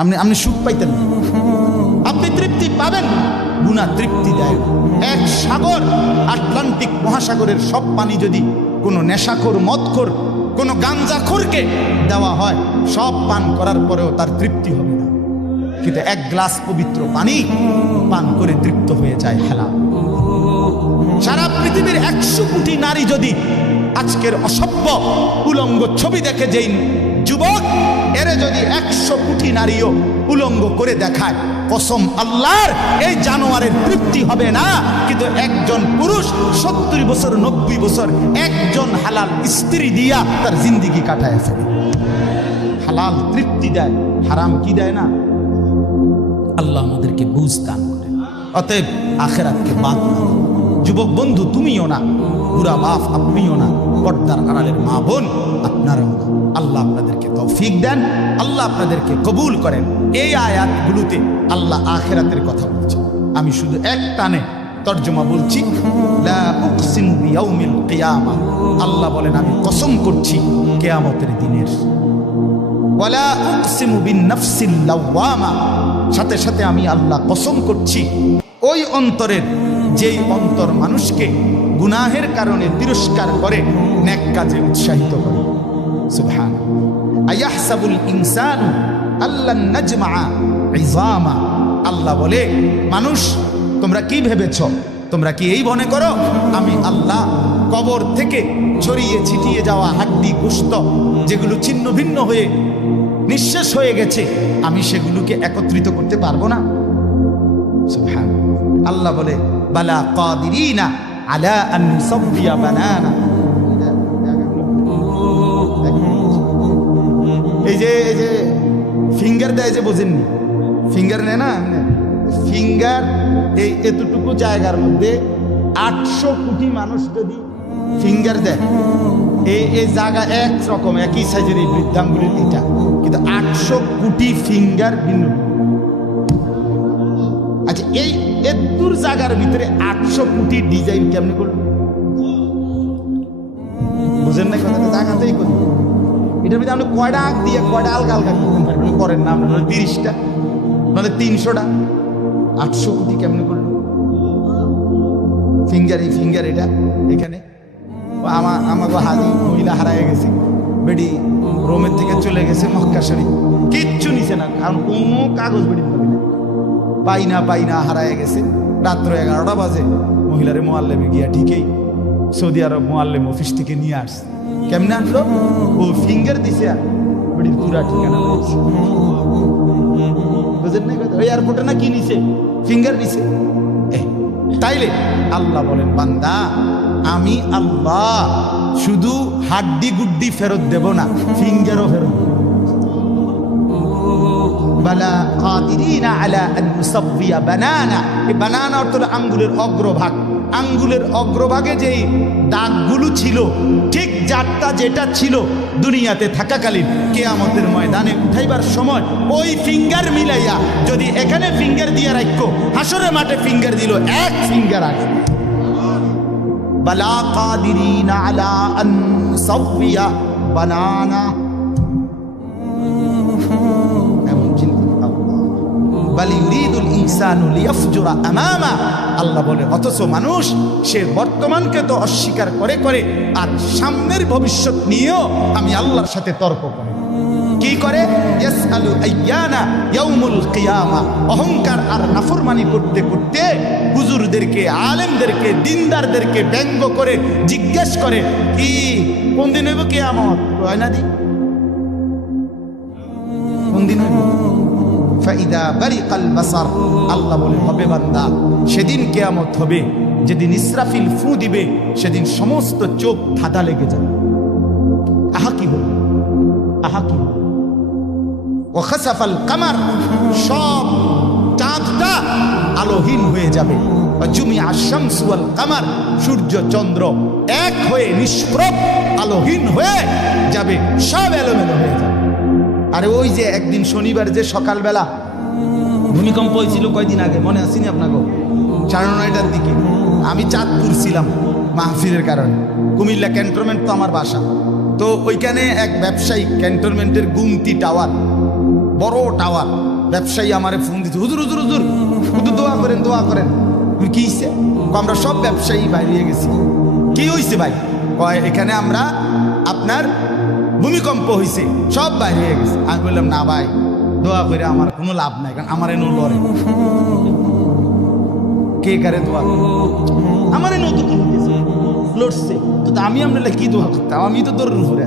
আপনি আপনি সুখ পাইতেন আপনি তৃপ্তি পাবেন, গুণা তৃপ্তি দেয়। এক সাগর, আটলান্টিক মহাসাগরের সব পানি যদি কোনো নেশাখোর, মদখোর, কোনো গাঞ্জাখোরকে দেওয়া হয়, সব পান করার পরেও তার তৃপ্তি হবে না। কিন্তু এক গ্লাস পবিত্র পানি পান করে তৃপ্ত হয়ে যায় হেলা সারা পৃথিবীর একশো কোটি নারী যদি আজকের অসভ্য উলঙ্গ ছবি দেখে যেই যুবক, এরে যদি একশো কোটি নারীও উলঙ্গ করে দেখায়, কসম আল্লাহর, এই জানোয়ারের তৃপ্তি হবে না। কিন্তু একজন পুরুষ সত্তর বছর, নব্বই বছর একজন হালাল স্ত্রী দিয়া তার জিন্দিগি কাটায় ফেলে। হালাল তৃপ্তি দেয়, হারাম কি দেয় না? আল্লাহ আমাদেরকে বুঝ দান করে অতএব আখেরাতকে বাদ না। যুবক বন্ধু তুমিও না, বুড়া বাপ আপনিও না, পর্দার আড়ালের মা বোন আপনারাও না। আল্লাহ আপনাদেরকে তৌফিক দেন, আল্লাহ আপনাদেরকে কবুল করেন। এই আয়াতগুলোতে আল্লাহ আখেরাতের কথা বলছে আমি শুধু এক টানে তর্জমা বলছি আল্লাহ বলেন, আমি কসম করছি কেয়ামতের দিনের। সাথে সাথে আমি আল্লাহ কসম করছি, ওই অন্তরের যেই অন্তর মানুষকে গুনাহের কারণে তিরস্কার করে নেক কাজে উৎসাহিত করে। সুবহান আয়াহসাবুল ইনসানু আল্লাহ নাজমা ইজামা। আল্লাহ বলে, মানুষ, তোমরা কি ভেবেছ? তোমরা কি এই মনে করো? আমি আল্লাহ কবর থেকে ছড়িয়ে ছিটিয়ে যাওয়া হাড্ডি গোস্ত যেগুলো ছিন্ন ভিন্ন হয়ে নিঃশেষ হয়ে গেছে, আমি সেগুলোকে একত্রিত করতে পারব না? আল্লাহ বলে বালা কাদিরিনা আলা আন সাবিয়া বানানা এই যে এই যে ফিঙ্গার দেয় যে বোঝেননি। ফিঙ্গার নেয় না? ফিঙ্গার এই এতটুকু জায়গার মধ্যে আটশো কোটি মানুষ যদি ফিঙ্গার দেয় এই এই জায়গা এক রকম, একই সাইজের এই বৃদ্ধাঙ্গুলির এটা। কিন্তু আটশো কোটি ফিঙ্গার ভিন্ন। আচ্ছা এই এদুর জায়গার ভিতরে আটশো কোটি ডিজাইন কেমনি করল? বুঝেন না কথাটা? জায়গাতেই করি। এটার ভিতরে আপনি কয়টা আঁক দিয়ে কয়টা আলগা আলগা করতে পারবেন? করেন না, আপনার তিরিশটা, নাহলে তিনশোটা। আটশো কোটি কেমনে করল? ফিঙ্গার এই ফিঙ্গার এটা, এখানে। ও আমা আমাকে হাজি মহিলা হারায় গেছে। বেডি রোমের থেকে চলে গেছে মক্কা কিচ্ছু নিছে না, কারণ কোনো কাগজ বেডি না। পাই না পাই না হারায় গেছে। রাত্র এগারোটা বাজে। মহিলারে মোয়াল্লেমে গিয়া ঠিকই সৌদি আরব মোয়াল্লেম অফিস থেকে নিয়ে আসছে। কেমনে আনলো? ও ফিঙ্গার দিছে বেডির পুরা ঠিকানা বুঝেন না? ওই এয়ারপোর্টে না কি নিছে? ফিঙ্গার নিছে তাইলে আল্লাহ বলেন, বান্দা, আমি আল্লাহ শুধু হাড্ডি গুড্ডি ফেরত দেব না ফিঙ্গারও ফেরত। বালা কাদিরিনা আলা আন নুসাব্বিয়া বানানা। এই বানানা অর্থ আঙ্গুলের অগ্রভাগ। আঙ্গুলের অগ্রভাগে যেই দাগগুলো ছিল, ঠিক যারটা যেটা ছিল দুনিয়াতে থাকাকালীন কেয়ামতের ময়দানে উঠাইবার সময় ওই ফিঙ্গার মিলাইয়া যদি এখানে ফিঙ্গার দিয়ে রাখো হাসরের মাঠে ফিঙ্গার দিল, এক ফিঙ্গার আগে। বালা কাদিরিনা আলা আন নুসাব্বিয়া বানানা। আল্লাহ বলে অথচ মানুষ সে বর্তমানকে তো অস্বীকার করে করে, আর সামনের ভবিষ্যৎ নিয়েও আমি আল্লাহর সাথে তর্ক করে। কি করে? অহংকার আর নাফরমানি করতে করতে হুজুরদেরকে, আলেমদেরকে, দিনদারদেরকে ব্যঙ্গ করে জিজ্ঞেস করে, কি, কোন দিন হইব কিয়ামত? হয় না দি? ফাইদা বারিকাল বাসার, আল্লাহ বলে, হবে বান্দা, সেদিন কেয়ামত হবে, যেদিন ইসরাফিল ফু দিবে, সেদিন সমস্ত চোখ ধাঁধা লেগে যাবে। আহা কি হল? আহা কি ও কামার, সব চাঁদটা আলোহীন হয়ে যাবে। জুমি আশামসুয়াল কামার, সূর্য চন্দ্র এক হয়ে নিষ্প্রভ আলোহীন হয়ে যাবে, সব এলোমেলো হয়ে যাবে। আরে ওই যে একদিন শনিবার যে সকালবেলা ভূমিকম্প হয়েছিল কয়দিন আগে, মনে আসেনি আপনাকে? সাড়ে নয়টার দিকে। আমি চাঁদপুর ছিলাম মাহফিলের কারণে। কুমিল্লা ক্যান্টনমেন্ট তো আমার বাসা। তো ওইখানে এক ব্যবসায়ী ক্যান্টনমেন্টের গুমতি টাওয়ার, বড় টাওয়ার, ব্যবসায়ী আমারে ফোন দিতে হুজুর হুজুর হুজুর হুজুর দোয়া করেন দোয়া করেন। কি হইছে? আমরা সব ব্যবসায়ী বাইরে গেছি। কি হইছে ভাই? কয়, এখানে আমরা আপনার ভূমিকম্প হয়েছে সব বাইরে হয়ে গেছে। আমি বললাম, না ভাই, দোয়া করে আমার কোনো লাভ নাই, কারণ আমার এনে লড়ে। কে কারে দোয়া? আমার নতুন লড়ছে। তো আমি আপনার কি দোয়া করতাম? আমি তো তোর উপরে।